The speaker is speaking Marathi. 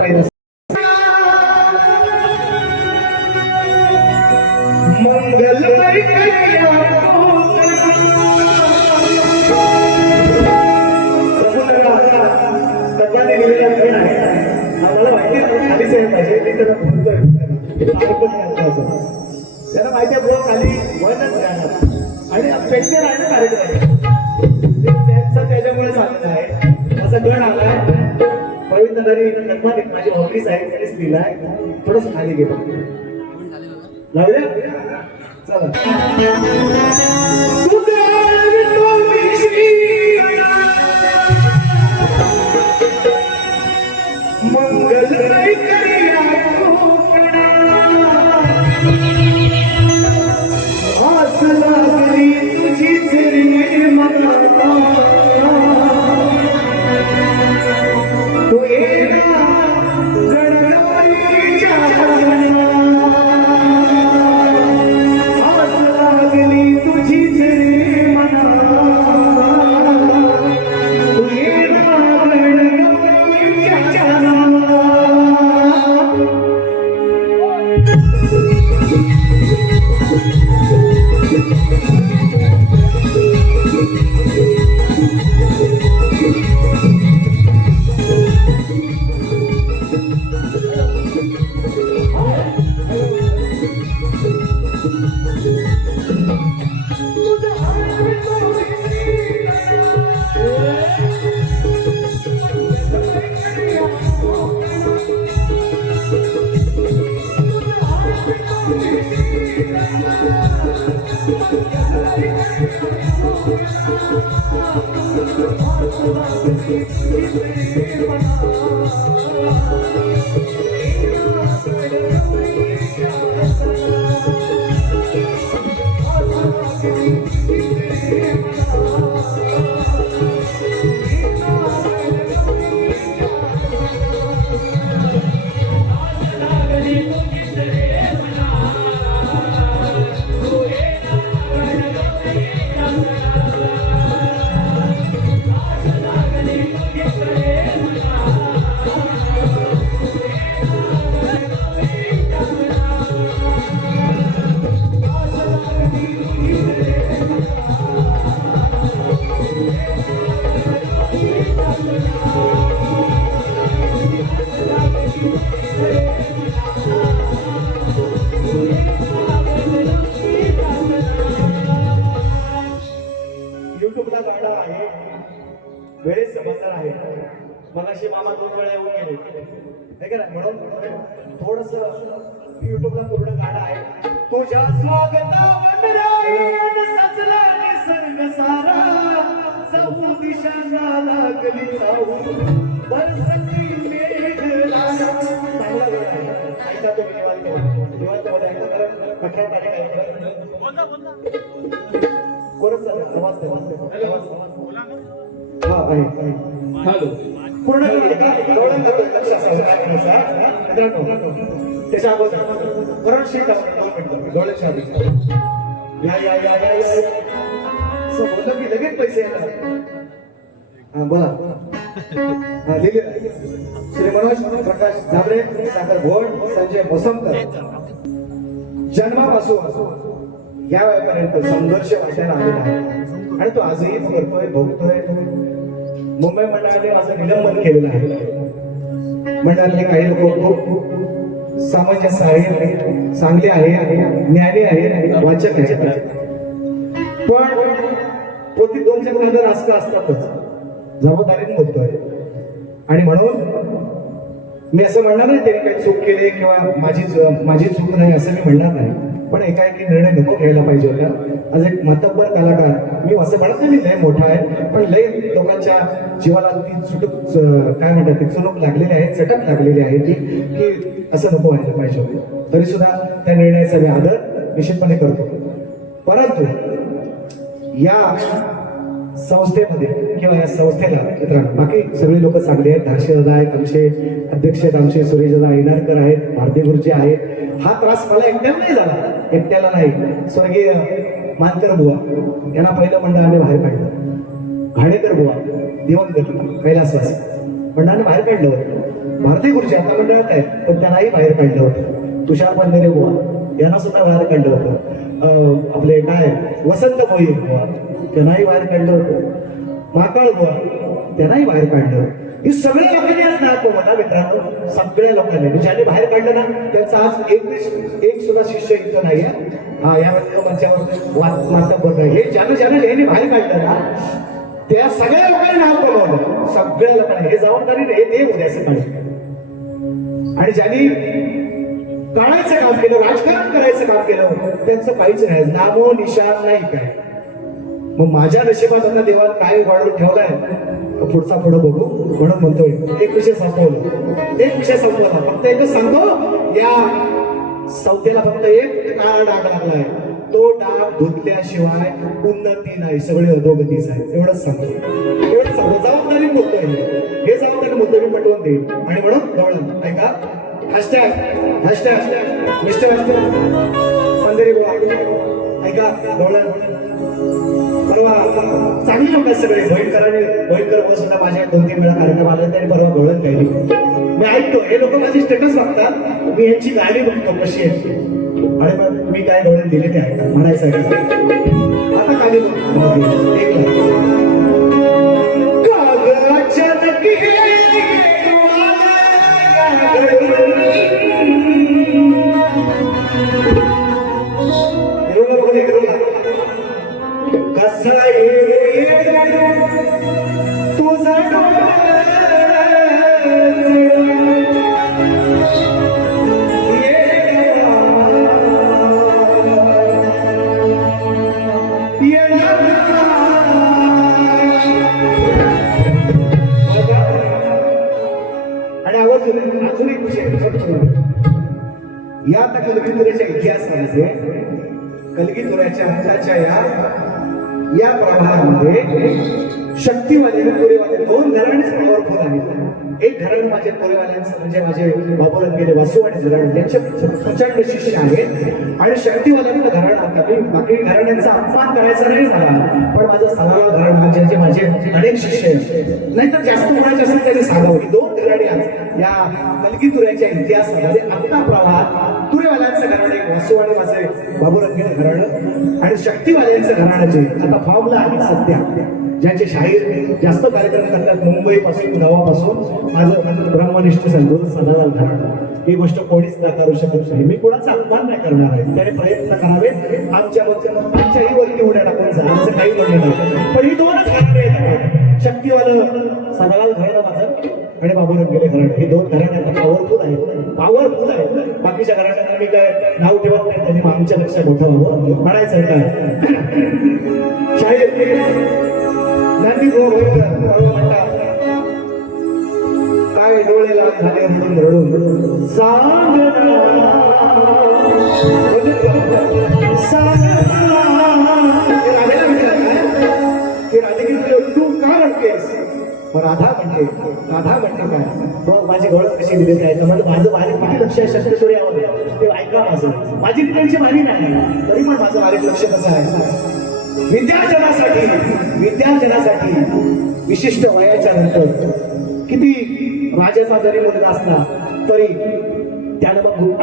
मंगलमय तत्वाने लिहिलेला क्षण आहे. आम्हाला माहिती खाली साहेब पाहिजे ते त्याला म्हणतोय त्यांना माहिती आहे बुवा खाली वळणच राहणार आणि पेशंट आहे ना कार्यक्रम त्यांचं त्याच्यामुळे चालत आहे. असा गण आलाय पवित्र तरी तत्वाने माझी ऑफिस आहे त्यानेच लिहिलाय थोडंसं खाली गेलं लावूया चला मंगलमय आस लागली तुझीच रे मला तू येना गणगौरीच्या आस लागली तुझीच रे मला तू येना गणगौरीच्या वेळेस समजणार आहे. मगाशी मामा 2 वेळा येऊन गेले नाही का म्हणून थोडस युट्यूबला पूर्ण गाणं आहे. तुझ्या स्वागतावरून सजला निसर्ग सारा चहू दिशांना लागली जाऊ बरसती मेघला चांगला वेळ आहे. ऐका तो निवांत निवांत मध्ये ऐका कारण 18 तारीख आहे. कोणच समाज हॅलो पूर्ण त्याच्या अगोदर परत शीट 2 मिनिटं डोळ्याच्या आधी या या या या बोललं की लगेच पैसे येतात. हा बोला लिहिले श्री मनोज प्रकाश झाबरे सागर घोड संजय मोसमकर जन्मापासून या वेळेपर्यंत संघर्ष वाटायला आलेला आहे आणि तो आजही करतोय भोगतोय. मुंबई मंडळाने माझं निलंबन केलेलं आहे. मंडळातले काही लोक खूप सामंजस्य आहे चांगले आहे ज्ञानी आहे वाचक आहे पण पोती 2-4 नंतर राजक असतातच जबाबदारीने बोलतोय आणि म्हणून मी असं म्हणणार नाही त्यांनी काही चूक केली किंवा माझी चूक नाही असं मी म्हणणार नाही पण एकाएकी निर्णय नको घ्यायला पाहिजे होता. आज एक मातब्बर कलाकार मी असं म्हणत नाही लय मोठा आहे पण लय लोकांच्या जीवाला ती चुटूक काय म्हणतात ती चुनूक लागलेली आहे चटक लागलेली आहे ती की असं नको व्हायला पाहिजे होतं. तरी सुद्धा त्या निर्णयाचा मी आदर निश्चितपणे करतो. परंतु या संस्थेमध्ये किंवा या संस्थेला मित्रांनो बाकी सगळे लोक चांगले आहेत. धारशे दादा आहेत आमचे अध्यक्ष आहेत आमचे सुरेश दादा इनारकर आहेत भारती गुरुजी आहेत. हा त्रास मला एकट्याला नाही झाला एकट्याला नाही स्वर्गीय मानकर बुवा यांना पहिलं मंडळाने बाहेर काढलं. घाणेकर बुवा दिवंगत कैलासवासी मंडळाने बाहेर काढलं होतं भारती गुरुजी आता मंडळात आहेत, पण त्यांनाही बाहेर काढलं होतं. तुषार पंधरे बुवा यांना सुद्धा बाहेर काढलं होतं. आपले काय वसंत मोहित बुवा त्यांनाही बाहेर काढलं होतं. महाकाळ बुवा त्यांनाही बाहेर काढलं. ही सगळ्या लोकांनी आज नाव मला मित्रांनो, सगळ्या लोकांनी ज्यांनी बाहेर काढलं ना त्यांचा आज एक सुद्धा शिष्य इथं नाहीये. हा या मंचावर मातबर नाही. हे ज्यांनी बाहेर काढलं ना त्या सगळ्या लोकांनी नाव कमवलं. सगळ्या लोकांनी हे जबाबदारी हे देव उद्या सकाळी. आणि ज्यांनी काढायचं काम केलं, राजकारण करायचं काम केलं, त्यांचं काहीच नाही, नामो निशाण नाही काय. मग माझ्या नशिबात आता देवाला काय वाढवून ठेवलाय पुढचा पुढं बघू म्हणून म्हणतोय. एक विषय संपवला फक्त एकच सांगतो, या संस्थेला फक्त एक काळा डाग लागलाय. तो डाग धुतल्याशिवाय उन्नती नाही, सगळे अधोगतीच आहे. एवढंच सांगतो. जबाबदारी बोलतोय, हे जबाबदारी बोलतोय मी पटवून देईल. आणि म्हणून गवळण ऐका, हॅशटॅग मिस्टर पंधरी बोला ऐका, गवळण परवा चांगली लोक सगळे भयंकर भाऊ सुद्धा माझ्या 2-3 वेळा कार्यक्रम आले. त्यांनी परवा गवळण गायली. मी ऐकतो, हे लोक माझी स्टेटस बघतात, मी यांची गाणी बघतो कशी आहे. आणि मग मी काय गवळण दिले ते ऐका, म्हणायचं ऐका. आता गाणी बघतो या आता कलगीतुऱ्याच्या इतिहासामध्ये कलगीतुऱ्याच्या हाताच्या या प्रभावामध्ये शक्तीवाले तुरेवाले 2 घराणेच पॉवरफुल आहेत. एक घराणं माझे तुरेवाल्यांचं म्हणजे माझे बाबूराव गेले वासू आणि घराणे त्यांचे प्रचंड शिष्य आहेत. आणि शक्तीवाल्यांचं घराणं आता बाकी घराण्यांचा अपमान करायचा नाही झाला, पण माझं सदाराव घराणं म्हणजे माझे अनेक शिष्य आहेत. नाहीतर जास्त कोणाचे असेल त्यांनी सांगावं. 2 घराणे आज या कलगीतुऱ्याच्या इतिहासामध्ये आता प्रवाहात तुरेवाल्यांचं घराणं एक वासू आणि माझे बाबूराव गेले घराणं आणि शक्तीवाल्यांचं घराण्याचे आता फॉर्मला आहे सध्या. ज्यांचे शाहीर जास्त कार्यक्रम करतात मुंबईपासून गावापासून माझं ब्रह्मनिष्ठ संतोष सदाराव घराणं. ही गोष्ट कोणीच करू शकत नाही. मी कोणाचा अपमान नाही करणार आहे. त्याने प्रयत्न करावे आमच्याही वरती उड्या टाकून झालं आमचं काही म्हणणं नाही. पण ही 2च घराणे आहेत. शक्तीवालं सदाराव घराणं माझं आणि बाबूराव गेले घराणं. हे 2 घराणे पॉवरफुल आहेत. बाकीच्या घराण्यांना मी काय नाव ठेवत नाही, त्यांनी आमच्या लक्षात मोठं व्हावं म्हणायचं काय. शाहीर नंदी काय डोळे लाल झाले म्हणून रडून तू का रडतेस. राधा म्हणते काय माझी गवळण कशी दिली काय. माझं बारीक किती लक्ष आहे शक्तीश्वरी यामध्ये ते ऐका. माझी तिकडची बारी नाही, तरी पण माझं बारीक लक्ष कसं आहे. विद्यार्जनासाठी विशिष्ट वयाच्या नंतर किती राजाचा जरी मुलगा असला तरी त्यानं मग